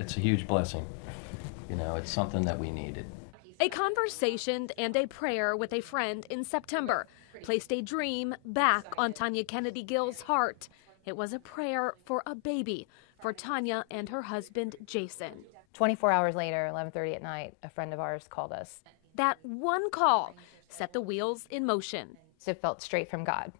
It's a huge blessing. You know, it's something that we needed. A conversation and a prayer with a friend in September placed a dream back on Tanya Kennedy Gill's heart. It was a prayer for a baby for Tanya and her husband, Jason. 24 hours later, 11:30 at night, a friend of ours called us. That one call set the wheels in motion. It felt straight from God,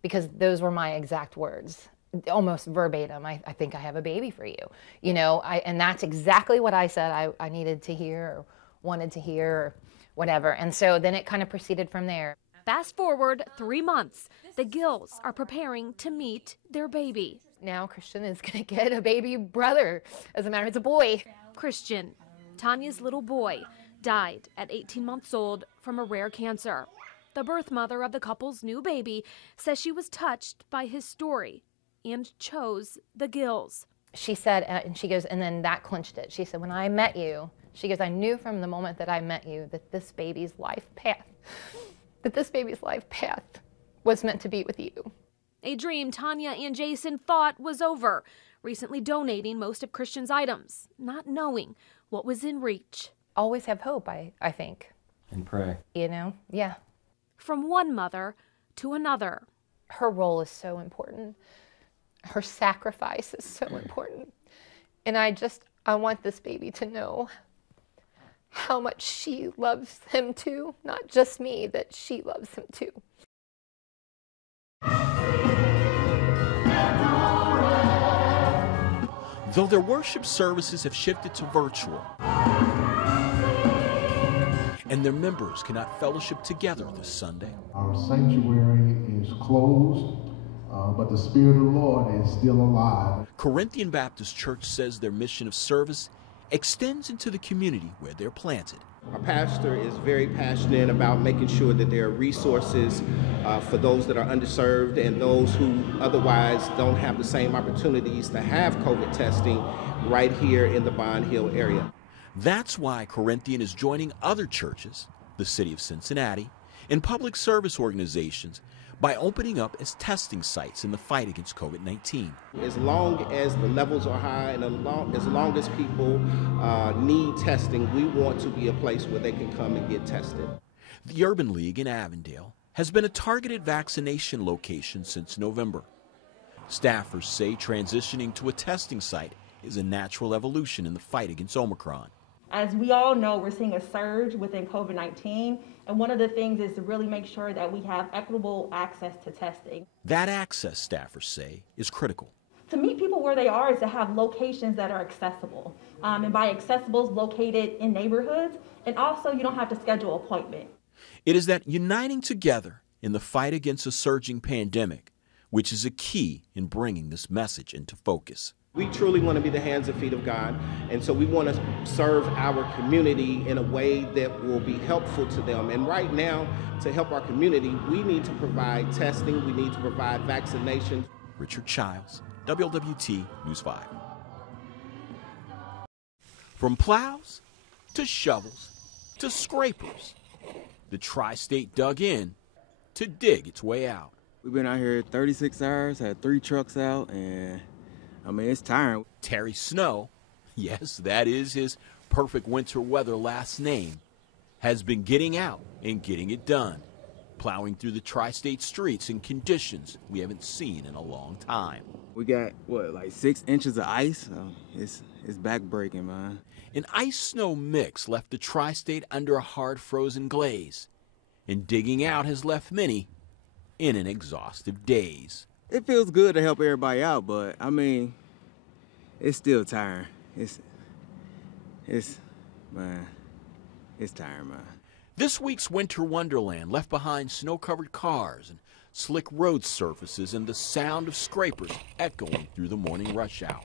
because those were my exact words, almost verbatim. I think I have a baby for you. You know, and that's exactly what I said I needed to hear, or wanted to hear, or whatever. And so then it kind of proceeded from there. Fast forward 3 months, the Gills are preparing to meet their baby. Now Christian is going to get a baby brother. As a matter of fact, it's a boy. Christian, Tanya's little boy, died at 18 months old from a rare cancer. The birth mother of the couple's new baby says she was touched by his story and chose the Gills. She said, and she goes, and then that clinched it. She said, when I met you, she goes, I knew from the moment that I met you that this baby's life path was meant to be with you. A dream Tanya and Jason thought was over, recently donating most of Christian's items, not knowing what was in reach. Always have hope, I think. And pray. You know, yeah. From one mother to another. Her role is so important. Her sacrifice is so important. And I want this baby to know how much she loves him too. Not just me, that she loves him too. Though their worship services have shifted to virtual, and their members cannot fellowship together this Sunday. Our sanctuary is closed, but the Spirit of the Lord is still alive. Corinthian Baptist Church says their mission of service extends into the community where they're planted. Our pastor is very passionate about making sure that there are resources for those that are underserved and those who otherwise don't have the same opportunities to have COVID testing right here in the Bond Hill area. That's why Corinthian is joining other churches, the city of Cincinnati, and public service organizations by opening up as testing sites in the fight against COVID-19. As long as the levels are high and as long as people need testing, we want to be a place where they can come and get tested. The Urban League in Avondale has been a targeted vaccination location since November. Staffers say transitioning to a testing site is a natural evolution in the fight against Omicron. As we all know, we're seeing a surge within COVID-19, and one of the things is to really make sure that we have equitable access to testing. That access, staffers say, is critical. To meet people where they are is to have locations that are accessible. And by accessible, located in neighborhoods, and also you don't have to schedule an appointment. It is that uniting together in the fight against a surging pandemic, which is a key in bringing this message into focus. We truly want to be the hands and feet of God, and so we want to serve our community in a way that will be helpful to them. And right now, to help our community, we need to provide testing, we need to provide vaccination. Richard Childs, WLWT News 5. From plows to shovels to scrapers, the tri-state dug in to dig its way out. We've been out here 36 hours, had 3 trucks out, and I mean, it's tiring. Terry Snow, yes, that is his perfect winter weather last name, has been getting out and getting it done, plowing through the tri-state streets in conditions we haven't seen in a long time. We got, what, like 6 inches of ice? It's back-breaking, man. An ice-snow mix left the tri-state under a hard frozen glaze, and digging out has left many in an exhaustive daze. It feels good to help everybody out, but I mean, it's still tiring. It's tiring, man. This week's winter wonderland left behind snow-covered cars and slick road surfaces and the sound of scrapers echoing through the morning rush hour.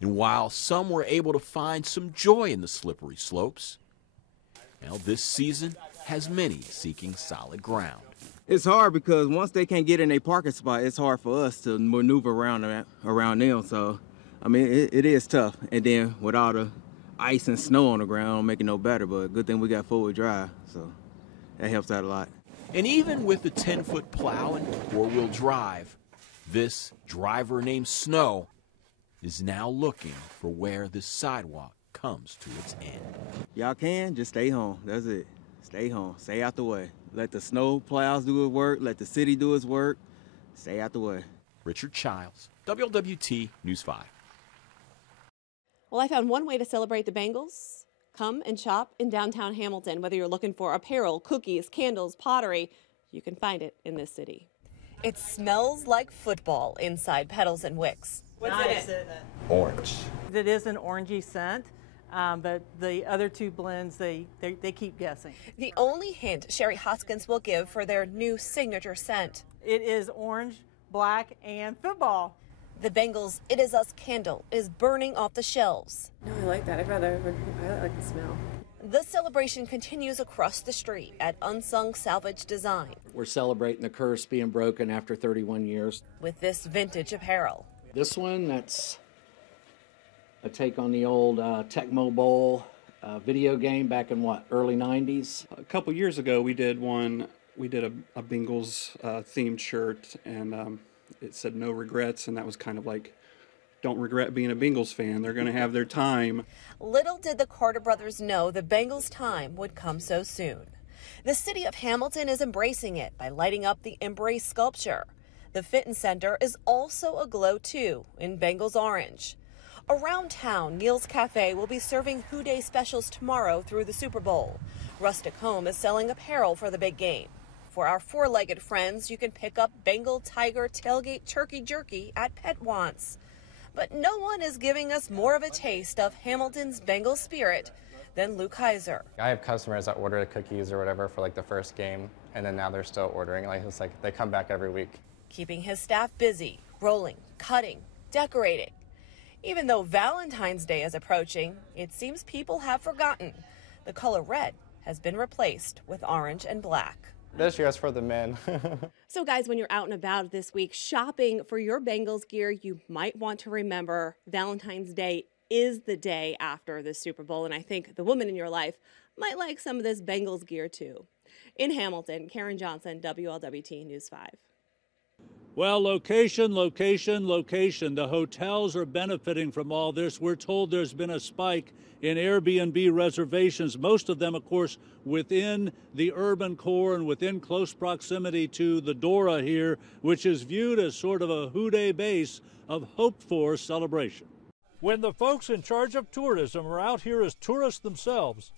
And while some were able to find some joy in the slippery slopes, well, this season has many seeking solid ground. It's hard because once they can't get in a parking spot, it's hard for us to maneuver around them. So, I mean, it is tough. And then with all the ice and snow on the ground, don't make it no better. But good thing we got four-wheel drive, so that helps out a lot. And even with the 10-foot plow and four-wheel drive, this driver named Snow is now looking for where this sidewalk comes to its end. Y'all can just stay home. That's it. Stay home. Stay out the way. Let the snow plows do its work. Let the city do its work. Stay out the way. Richard Childs, WLWT News 5. Well, I found one way to celebrate the Bengals. Come and shop in downtown Hamilton. Whether you're looking for apparel, cookies, candles, pottery, you can find it in this city. It smells like football inside Petals and Wicks. What's in it? Orange. It is an orangey scent, but the other two blends, they keep guessing. The only hint Sherry Hoskins will give for their new signature scent. It is orange, black, and football. The Bengals It Is Us candle is burning off the shelves. No, I like that. I like the smell. The celebration continues across the street at Unsung Salvage Design. We're celebrating the curse being broken after 31 years. With this vintage apparel. This one, that's a take on the old Tecmo Bowl video game back in early 90s? A couple years ago we did a Bengals themed shirt, and it said no regrets, and that was kind of like, don't regret being a Bengals fan. They're going to have their time. Little did the Carter brothers know the Bengals' time would come so soon. The city of Hamilton is embracing it by lighting up the Embrace sculpture. The Fitton Center is also aglow too in Bengals orange. Around town, Neil's Cafe will be serving Who Day specials tomorrow through the Super Bowl. Rustic Home is selling apparel for the big game. For our four-legged friends, you can pick up Bengal Tiger Tailgate Turkey Jerky at Pet Wants. But no one is giving us more of a taste of Hamilton's Bengal spirit than Luke Heiser. I have customers that order the cookies or whatever for like the first game, and then now they're still ordering. It's like they come back every week. Keeping his staff busy, rolling, cutting, decorating. Even though Valentine's Day is approaching, it seems people have forgotten. The color red has been replaced with orange and black. This year's for the men. So guys, when you're out and about this week shopping for your Bengals gear, you might want to remember Valentine's Day is the day after the Super Bowl, and I think the woman in your life might like some of this Bengals gear too. In Hamilton, Karen Johnson, WLWT News 5. Well, location. The hotels are benefiting from all this. We're told there's been a spike in Airbnb reservations, most of them, of course, within the urban core and within close proximity to the Dora here, which is viewed as sort of a hooday base of hoped-for celebration. When the folks in charge of tourism are out here as tourists themselves,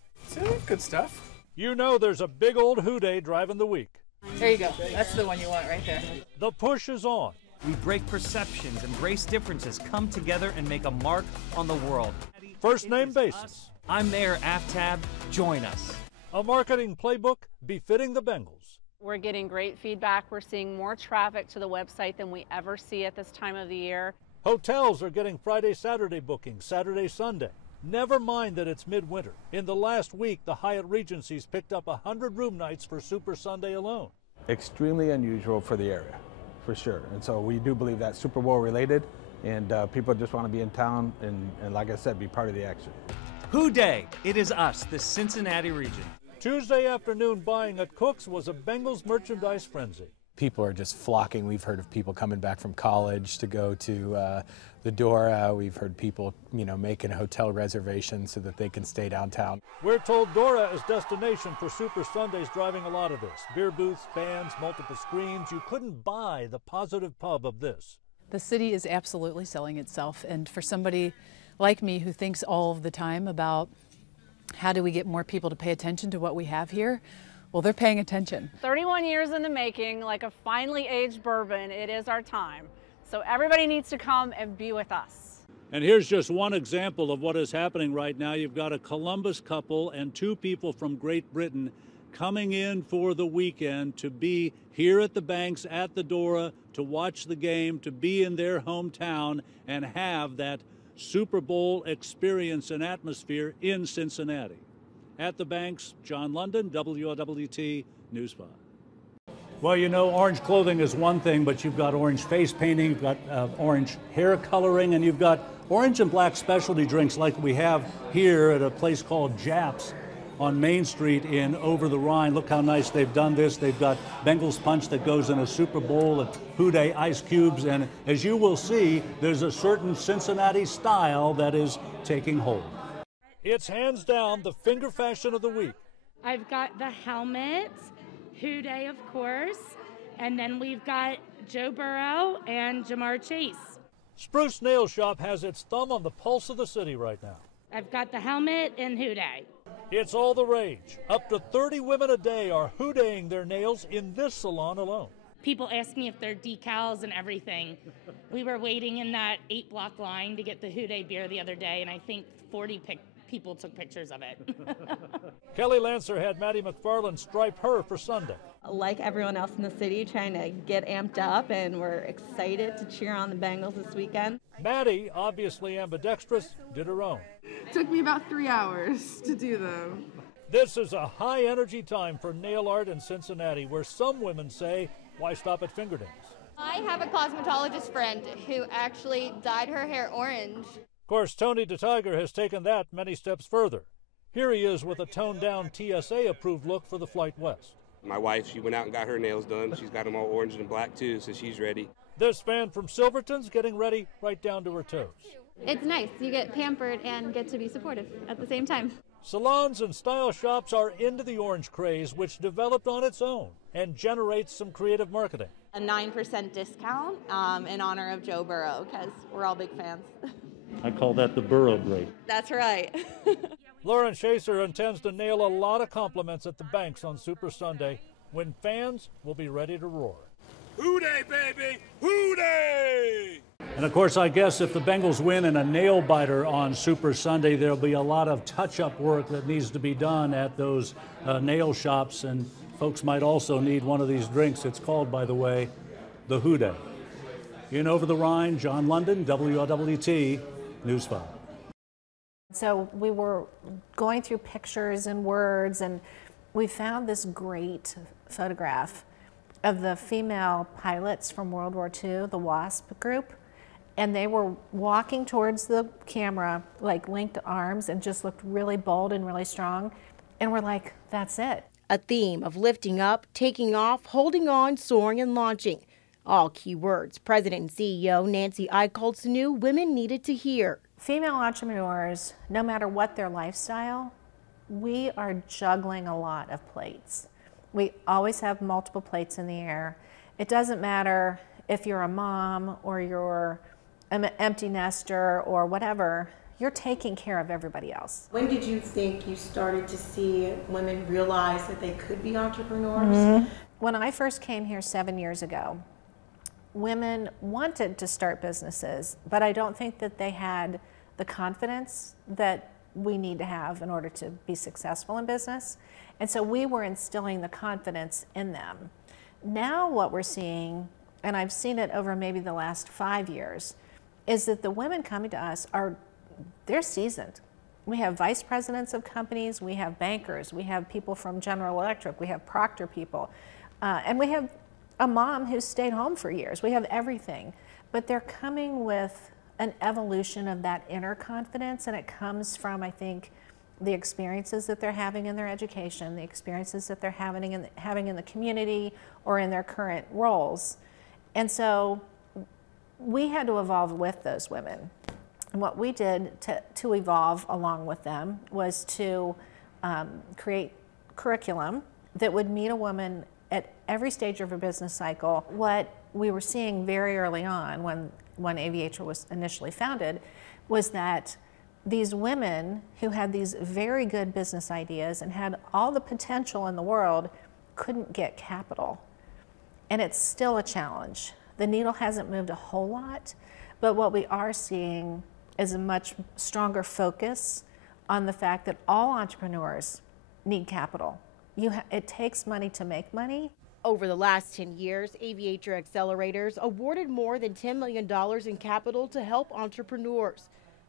good stuff. You know there's a big old hooday driving the week. There you go. That's the one you want right there. The push is on. We break perceptions, embrace differences, come together and make a mark on the world. First name basis. I'm Mayor Aftab. Join us. A marketing playbook befitting the Bengals. We're getting great feedback. We're seeing more traffic to the website than we ever see at this time of the year. Hotels are getting Friday, Saturday bookings, Saturday, Sunday. Never mind that it's midwinter. In the last week, the Hyatt Regency's picked up 100 room nights for Super Sunday alone. Extremely unusual for the area, for sure. And so we do believe that's Super Bowl related, and people just want to be in town and like I said, be part of the action. Who Day, It Is Us, the Cincinnati region. Tuesday afternoon buying at Cook's was a Bengals merchandise frenzy. People are just flocking. We've heard of people coming back from college to go to the Dora. We've heard people, making hotel reservations so that they can stay downtown. We're told Dora is destination for Super Sundays driving a lot of this. Beer booths, bands, multiple screens. You couldn't buy the positive pub of this. The city is absolutely selling itself, and for somebody like me who thinks all of the time about how do we get more people to pay attention to what we have here, well, they're paying attention. 31 years in the making, like a finely aged bourbon, it is our time. So everybody needs to come and be with us. And here's just one example of what is happening right now. You've got a Columbus couple and two people from Great Britain coming in for the weekend to be here at the Banks at the Dora, to watch the game, to be in their hometown and have that Super Bowl experience and atmosphere in Cincinnati. At the Banks, John London, WLWT News 5. Well, orange clothing is one thing, but you've got orange face painting, you've got orange hair coloring, and you've got orange and black specialty drinks like we have here at a place called Japs. on Main Street in Over the Rhine. Look how nice they've done this. They've got Bengals punch that goes in a Super Bowl and Houday ice cubes. And as you will see, there's a certain Cincinnati style that is taking hold. It's hands down the finger fashion of the week. I've got the helmet, Houday, of course, and then we've got Joe Burrow and Jamar Chase. Spruce Nail Shop has its thumb on the pulse of the city right now. I've got the helmet and Houday. It's all the rage. Up to 30 women a day are Houdaying their nails in this salon alone. People ask me if they're decals and everything. We were waiting in that 8-block line to get the Houday beer the other day, and I think 40 people took pictures of it. Kelly Lancer had Maddie McFarland stripe her for Sunday. Like everyone else in the city, trying to get amped up, and we're excited to cheer on the Bengals this weekend. Maddie, obviously ambidextrous, did her own. Took me about 3 hours to do them. This is a high-energy time for nail art in Cincinnati, where some women say, why stop at fingernails? I have a cosmetologist friend who actually dyed her hair orange. Of course, Tony DeTiger has taken that many steps further. Here he is with a toned-down TSA-approved look for the Flight West. My wife, she went out and got her nails done. She's got them all orange and black, too, so she's ready. This fan from Silverton's getting ready right down to her toes. It's nice. You get pampered and get to be supportive at the same time. Salons and style shops are into the orange craze, which developed on its own and generates some creative marketing. A 9% discount in honor of Joe Burrow, because we're all big fans. I call that the Burrow rate. That's right. Lauren Chaser intends to nail a lot of compliments at the banks on Super Sunday, when fans will be ready to roar. Houday, baby! Houday! And of course, I guess if the Bengals win in a nail biter on Super Sunday, there'll be a lot of touch-up work that needs to be done at those nail shops, and folks might also need one of these drinks. It's called, by the way, the Houday. In Over the Rhine, John London, WLWT, News 5. So we were going through pictures and words, and we found this great photograph of the female pilots from World War II, the WASP group, and they were walking towards the camera like linked arms and just looked really bold and really strong, and we're like, that's it. A theme of lifting up, taking off, holding on, soaring, and launching. All key words President and CEO Nancy Eichholz knew women needed to hear. Female entrepreneurs, no matter what their lifestyle, we are juggling a lot of plates. We always have multiple plates in the air. It doesn't matter if you're a mom or you're an empty nester or whatever, you're taking care of everybody else. When did you think you started to see women realize that they could be entrepreneurs? Mm-hmm. When I first came here 7 years ago, women wanted to start businesses, but I don't think that they had the confidence that we need to have in order to be successful in business. And so we were instilling the confidence in them. Now what we're seeing, and I've seen it over maybe the last 5 years, is that the women coming to us they're seasoned. We have vice presidents of companies, we have bankers, we have people from General Electric, we have Procter people, and we have a mom who stayed home for years. We have everything, but they're coming with an evolution of that inner confidence, and it comes from, I think, the experiences that they're having in their education, the experiences that they're having in the community or in their current roles. And so we had to evolve with those women. And what we did to evolve along with them was to create curriculum that would meet a woman at every stage of her business cycle. What we were seeing very early on when AVIATRA was initially founded was that these women who had these very good business ideas and had all the potential in the world couldn't get capital. And it's still a challenge. The needle hasn't moved a whole lot, but what we are seeing is a much stronger focus on the fact that all entrepreneurs need capital. It takes money to make money. Over the last 10 years, AVIATRA Accelerators awarded more than $10 million in capital to help entrepreneurs.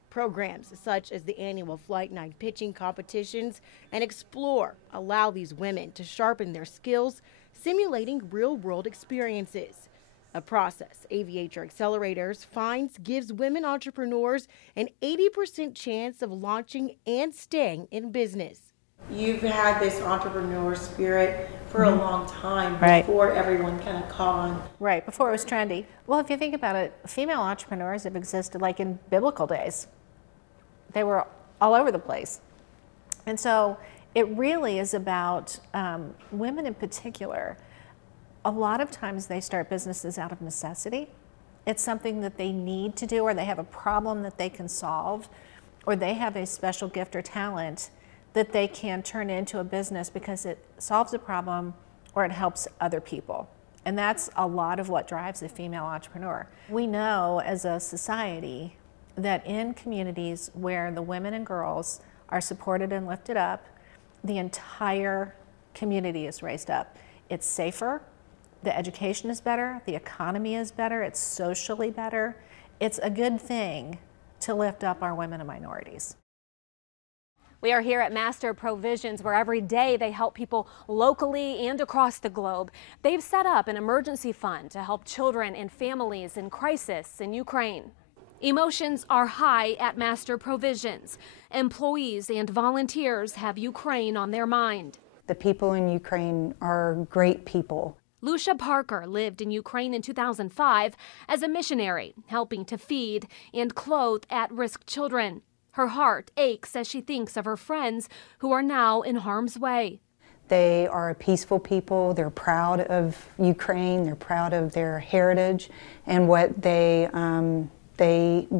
Programs such as the annual Flight Night pitching competitions and Explore allow these women to sharpen their skills, simulating real-world experiences. A process AVIATRA Accelerators finds gives women entrepreneurs an 80% chance of launching and staying in business. You've had this entrepreneur spirit for a long time Right. before everyone kind of caught on. Right, before it was trendy. Well, if you think about it, female entrepreneurs have existed like in biblical days. They were all over the place. And so it really is about women in particular. A lot of times they start businesses out of necessity. It's something that they need to do, or they have a problem that they can solve, or they have a special gift or talent that they can turn into a business because it solves a problem or it helps other people. And that's a lot of what drives a female entrepreneur. We know as a society that in communities where the women and girls are supported and lifted up, the entire community is raised up. It's safer, the education is better, the economy is better, it's socially better. It's a good thing to lift up our women and minorities. We are here at Master Provisions, where every day they help people locally and across the globe. They've set up an emergency fund to help children and families in crisis in Ukraine. Emotions are high at Master Provisions. Employees and volunteers have Ukraine on their mind. The people in Ukraine are great people. Lucia Parker lived in Ukraine in 2005 as a missionary, helping to feed and clothe at-risk children. Her heart aches as she thinks of her friends who are now in harm's way. They are a peaceful people. They're proud of Ukraine. They're proud of their heritage and what they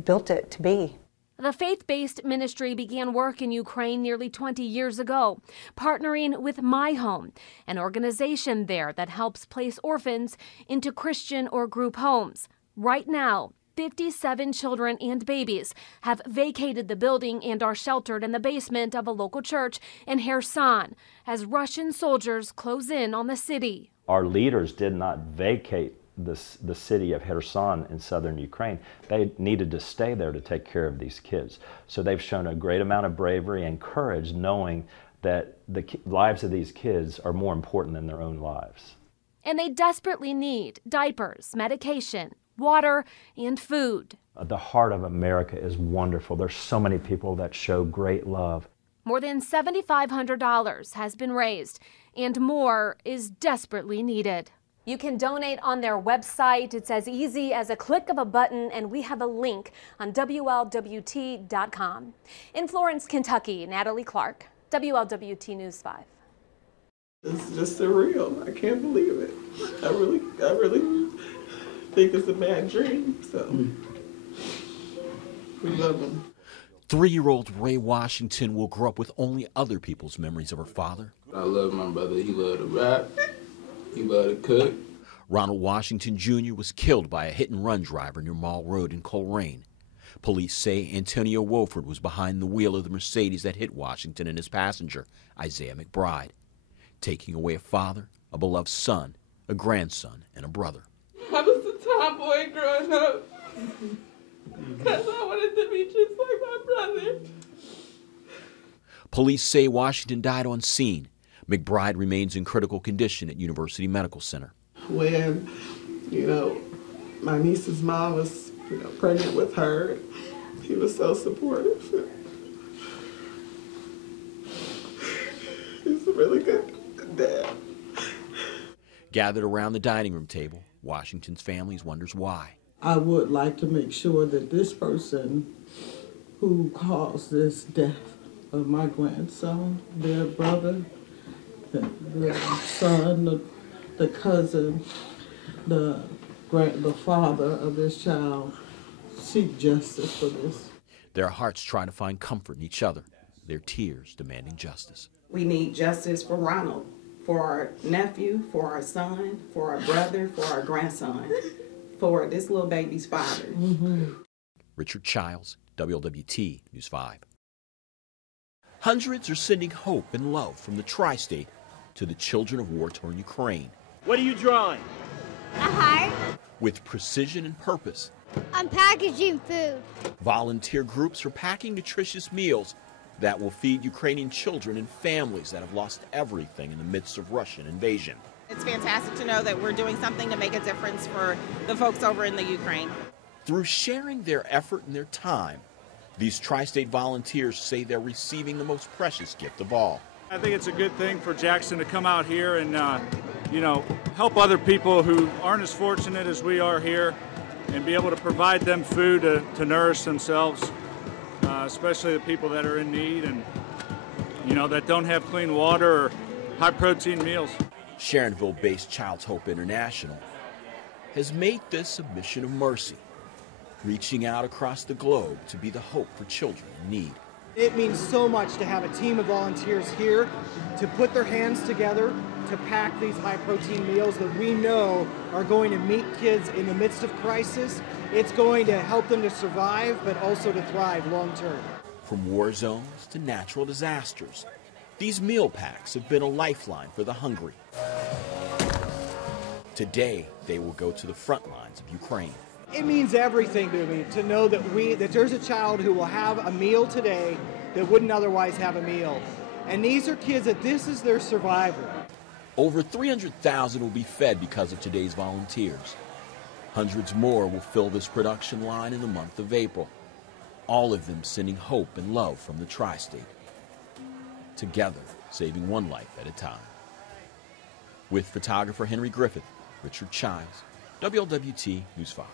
built it to be. The faith-based ministry began work in Ukraine nearly 20 years ago, partnering with My Home, an organization there that helps place orphans into Christian or group homes. Right now, 57 children and babies have vacated the building and are sheltered in the basement of a local church in Kherson as Russian soldiers close in on the city. Our leaders did not vacate the city of Kherson in southern Ukraine. They needed to stay there to take care of these kids. So they've shown a great amount of bravery and courage, knowing that the lives of these kids are more important than their own lives. And they desperately need diapers, medication, water, and food. The heart of America is wonderful. There's so many people that show great love. More than $7,500 has been raised, and more is desperately needed. You can donate on their website. It's as easy as a click of a button, and we have a link on WLWT.com. In Florence, Kentucky, Natalie Clark, WLWT News 5. It's just surreal. I can't believe it. I really think it's a bad dream, so we love him. 3-year-old Ray Washington will grow up with only other people's memories of her father. I love my brother. He loved to rap. He loved to cook. Ronald Washington Jr. was killed by a hit-and-run driver near Mall Road in COLERAIN. Police say Antonio Wlwt was behind the wheel of the Mercedes that hit Washington and his passenger, Isaiah McBride, taking away a father, a beloved son, a grandson, and a brother. I was a tomboy growing up because I wanted to be just like my brother. Police say Washington died on scene. McBride remains in critical condition at University Medical Center. When, my niece's mom was, pregnant with her, he was so supportive. He's a really good dad. Gathered around the dining room table, Washington's family wonders why. I would like to make sure that this person who caused this death of my grandson, their brother, the son, the cousin, the father of this child, seek justice for this. Their hearts try to find comfort in each other, their tears demanding justice. We need justice for Ronald, for our nephew, for our son, for our brother, for our grandson, for this little baby's father. Richard Childs, WLWT News 5. Hundreds are sending hope and love from the tri-state to the children of war-torn Ukraine. What are you drawing? A heart. With precision and purpose, I'm packaging food. volunteer groups are packing nutritious meals that will feed Ukrainian children and families that have lost everything in the midst of Russian invasion. It's fantastic to know that we're doing something to make a difference for the folks over in the Ukraine. Through sharing their effort and their time, these tri-state volunteers say they're receiving the most precious gift of all, I think it's a good thing for Jackson to come out here and, you know, help other people who aren't as fortunate as we are here and be able to provide them food to nourish themselves, especially the people that are in need and, you know, that don't have clean water or high-protein meals. Sharonville-based Child's Hope International has made this a mission of mercy, reaching out across the globe to be the hope for children in need. It means so much to have a team of volunteers here to put their hands together to pack these high-protein meals that we know are going to meet kids in the midst of crisis. It's going to help them to survive, but also to thrive long-term. From war zones to natural disasters, these meal packs have been a lifeline for the hungry. Today, they will go to the front lines of Ukraine. It means everything to me to know that there's a child who will have a meal today that wouldn't otherwise have a meal. And these are kids that this is their survival. Over 300,000 will be fed because of today's volunteers. Hundreds more will fill this production line in the month of April, all of them sending hope and love from the tri-state. Together, saving one life at a time. With photographer Henry Griffith, Richard Chives, WLWT News 5.